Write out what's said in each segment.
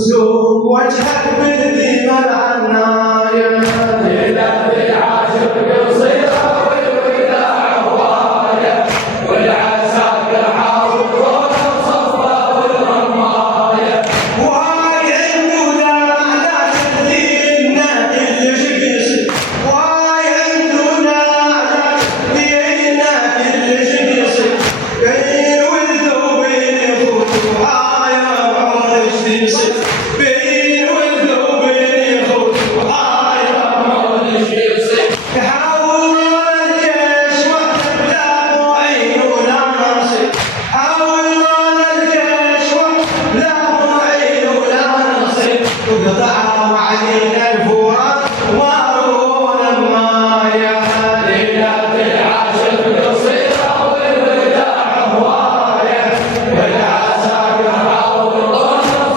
مرسوم وجهك بالديم العناية ليلة العاشق قصيرة والوداع هواية والعساكر حاضرون صفا والرماية وهاي عندنا على تهدينا كل شي وهاي عندنا على تهدينا كل شي بين ولد وبين اخوه وهاي عمر الشمس بين ولد وبين اخوه وهاي عمر الشمس حاولوا الجيش وحده معين ولا ناصر حاولوا الجيش وحده معين ولا ناصر وقطعوا علينا الفرات ومارون المايه ليلة العاشق قصيرة والوداع هواية والعساكر حاضرون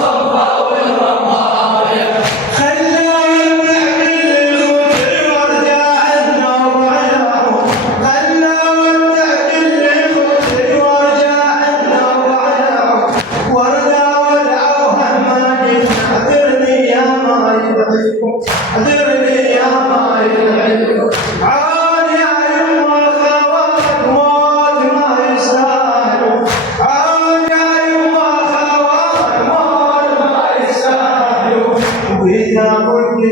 صفا والرماية خلوا النعم الخطر وارجع النار وعياهم خلوا النعم الخطر وارجع النار وعياهم وردا ودعوها ما احذرني يا ما يدعيكم احذرني يا ما يدعيكم عاني يا يما خواتك موت ما يستاهلوا عاني يا يما خواتك موت ما يستاهلوا وإذا كنت